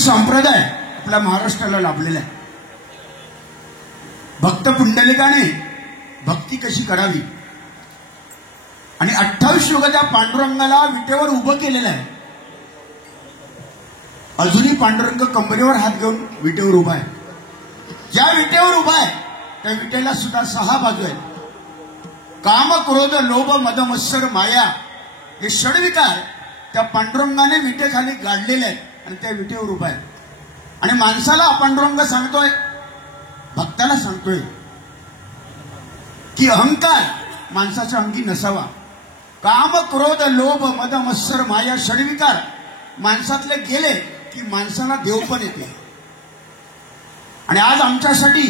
संप्रदाय आपल्या महाराष्ट्राला लाभलेला आहे. भक्त पुंडलिकाने भक्ती कशी करावी आणि 28 युग त्या पांडुरंगाला विटेवर उभं केलेलं आहे. अजूनही पांडुरंग कंबरेवर हात घेऊन विटेवर उभा आहे. ज्या विटेवर उभा आहे त्या विटेला सुद्धा 6 बाजू आहेत. काम, क्रोध, लोभ, मद, मत्सर, माया हे षडविकार त्या पांडुरंगाने विटेखाली गाडलेले आहेत आणि त्या विटेवर उभा आहे. आणि माणसाला पांडुरंग सांगतोय, भक्ताला सांगतोय की अहंकार माणसाच्या अंगी नसावा. काम, क्रोध, लोभ, मद, मत्सर, माया षडविकार माणसातले गेले की माणसाला देव पण येते. आणि आज आमच्यासाठी,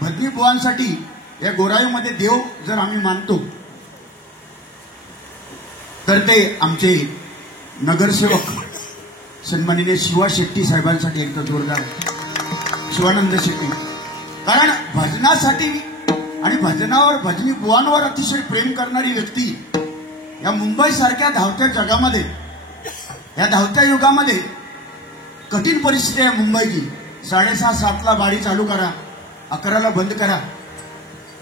भजनी बुवांसाठी या गोराईमध्ये देव जर आम्ही मानतो तर ते आमचे नगरसेवक सन्माननीय शिवा शेट्टी साहेबांसाठी एकदा जोरदार, शिवानंद शेट्टी. कारण भजनासाठी आणि भजनावर, भजनी बुवांवर अतिशय प्रेम करणारी व्यक्ती या मुंबई सारख्या धावत्या जगामध्ये, या धावत्या युगामध्ये कठीण परिस्थिती आहे मुंबईची. 6:30-7ला बारी चालू करा, 11ला बंद करा.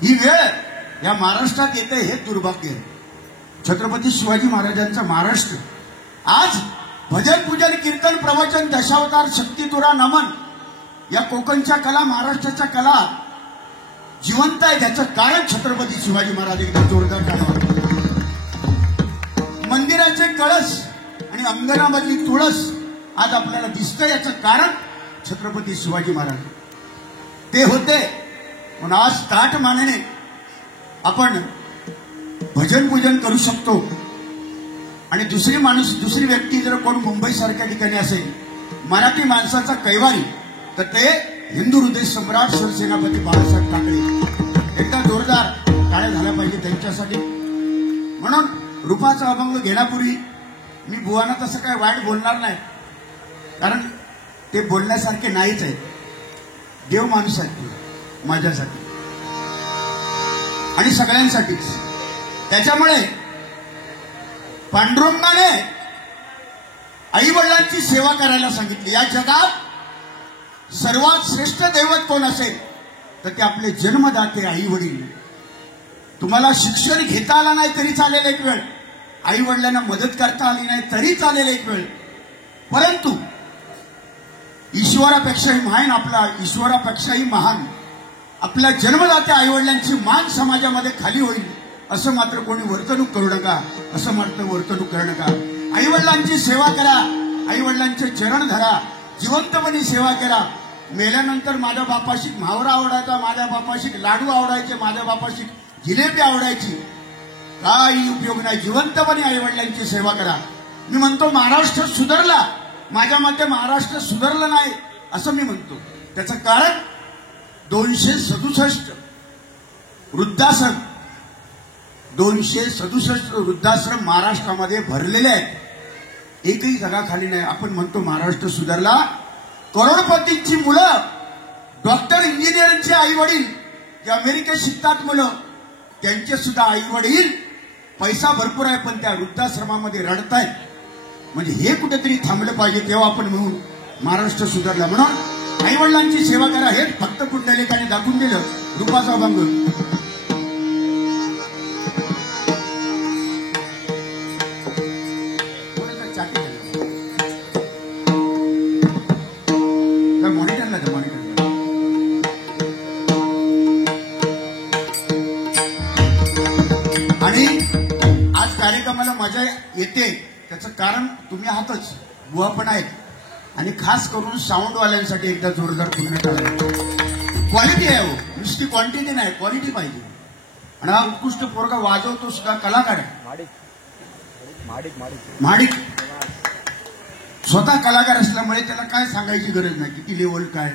ही वेळ या महाराष्ट्रात येते हे दुर्भाग्य आहे. छत्रपती शिवाजी महाराजांचा महाराष्ट्र आज भजन, पूजन, कीर्तन, प्रवचन, दशावतार, शक्तितुरा, नमन या कोकणच्या कला, महाराष्ट्राच्या कला जिवंत आहे. त्याचं कारण छत्रपती शिवाजी महाराज. एकदा जोरदार टाळ्या. मंदिराचे कळस आणि अंगणामधली तुळस आज आपल्याला दिसतं, याचं कारण छत्रपती शिवाजी महाराज ते होते. म्हणून आज ताट मानेने आपण भजन पूजन करू शकतो. आणि दुसरी व्यक्ती जर कोण मुंबई सारख्या ठिकाणी असेल, मराठी माणसाचा कैवारी, तर ते हिंदू हृदय सम्राट सरसेनापती बाळासाहेब ठाकरे. एकदा जोरदार टाळ्या झाल्या पाहिजे त्यांच्यासाठी. म्हणून रूपाचा अभंग घेण्यापूर्वी मी बुवांना तसं काय वाईट बोलणार नाही, कारण ते बोलण्यासारखे नाहीच आहेत. देव माणूस आहेत माझ्यासाठी आणि सगळ्यांसाठीच. त्याच्यामुळे पांडुरंगाने आई वडिलांची सेवा करायला सांगितली. या जगात सर्वात श्रेष्ठ दैवत कोण असेल तर ते आपले जन्मदाते आई वडील. तुम्हाला शिक्षण घेता आलं नाही तरी चालेल एक वेळ, आई वडिलांना मदत करता आली नाही तरी चालेल एक वेळ, परंतु ईश्वरापेक्षाही महान आपल्या जन्मदात्या आई वडिलांची मान समाजामध्ये खाली होईल असं मात्र कोणी वर्तणूक करू नका, असं मात्र वर्तणूक करू नका. आई वडिलांची सेवा करा, आई वडिलांचे चरण धरा, जिवंतपणे सेवा करा. मेल्यानंतर माझ्या बापाशी म्हावरा आवडायचा, माझ्या बापाशी लाडू आवडायचे, माझ्या बापाशी जिलेबी आवडायची, काही उपयोग नाही. जिवंतपणे आई वडिलांची सेवा करा. मी म्हणतो महाराष्ट्र सुधारला, माझ्या मते महाराष्ट्र सुधारलं नाही असं मी म्हणतो. त्याचं कारण 267 वृद्धाश्रम, 267 वृद्धाश्रम महाराष्ट्रामध्ये भरलेले आहेत. एकही जागा खाली नाही. आपण म्हणतो महाराष्ट्र सुधारला. करोडपतींची मुलं, डॉक्टर, इंजिनियरचे आई वडील, जे अमेरिकेत शिकतात मुलं, त्यांचे सुद्धा आई वडील, पैसा भरपूर आहे पण त्या वृद्धाश्रमामध्ये रडतायत. म्हणजे हे कुठेतरी थांबलं पाहिजे, तेव्हा आपण म्हणून महाराष्ट्र सुधारला. म्हणून आई वडिलांची सेवा करा हे फक्त पुंडलिकाने दाखवून दिलं. रूपाचा अभंग आणि आज कार्यक्रमाला मजा येते त्याचं कारण तुम्ही आहातच, बुवा पण आहेत. आणि खास करून साऊंडवाल्यांसाठी एकदा जोरदार पूर्ण करा. क्वालिटी आहे हो, नुसती क्वांटिटी नाही, क्वालिटी पाहिजे. आणि हा उत्कृष्ट पोरगा वाजवतो सुद्धा कलाकार आहे. माडिक स्वतः कलाकार असल्यामुळे त्याला काय सांगायची गरज नाही, किती लेवल काय.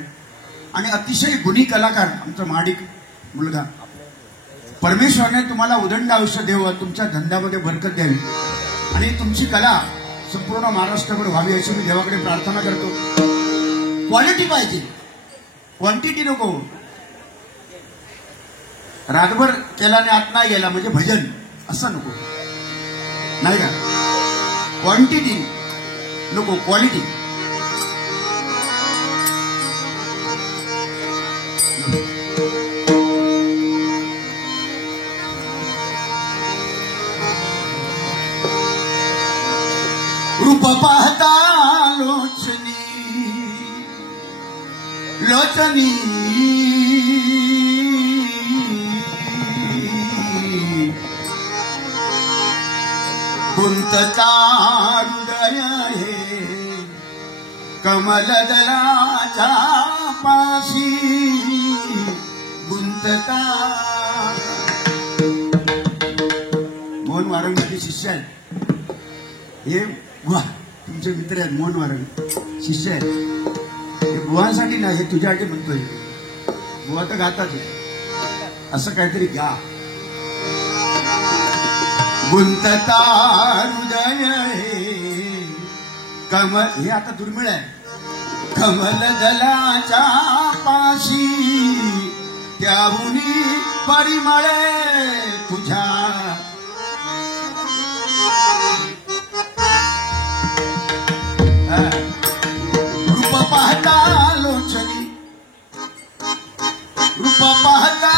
आणि अतिशय गुणी कलाकार आमचा माडिक मुलगा. परमेश्वरने तुम्हाला उदंड आयुष्य देव, तुमच्या धंद्यामध्ये बरकत द्यावी आणि तुमची कला संपूर्ण महाराष्ट्रावर व्हावी अशी मी देवाकडे प्रार्थना करतो. क्वालिटी पाहिजे, क्वांटिटी नको. रातभर केला आणि आत नाही गेला म्हणजे भजन असं नको, नाही का. क्वांटिटी नको, क्वालिटी. रूप पाहता लोचनी लोचनी गुंतता हृदय हे कमल दलाच्या पाशी गुंतता. मोहन वारंग माझे शिष्य आहेत. हे बुवा तुमचे मित्र आहेत. मोहन वारंग शिष्य आहेत. हे बुवांसाठी नाही, हे तुझ्यासाठी म्हणतोय. बुवा तर गाताच आहे, असं काहीतरी गा. गुंतता हृदय हे कमल, हे आता दुर्मिळ आहे. कमल दलाच्या पाशी त्याहुनी परिमळे तुझ्या. रूप पाहता लोचनी रूप पाहता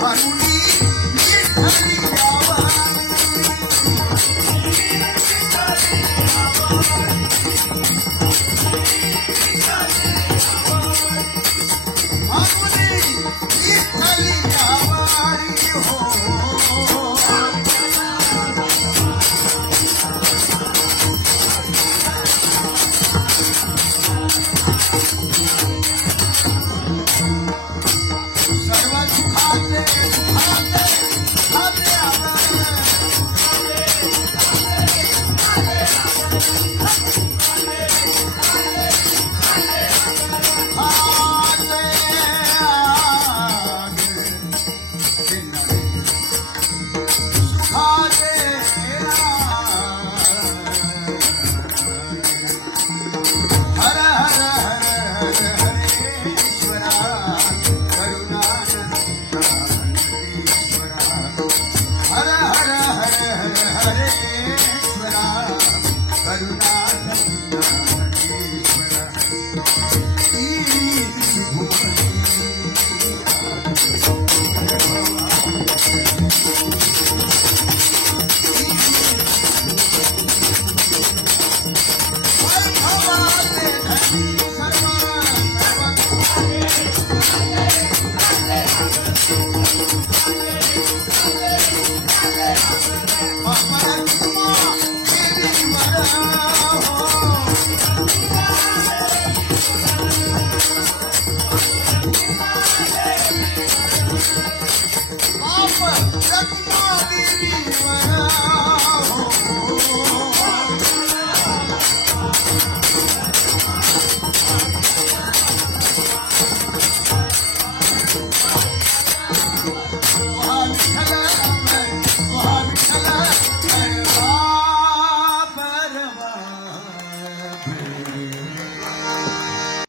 Haruni,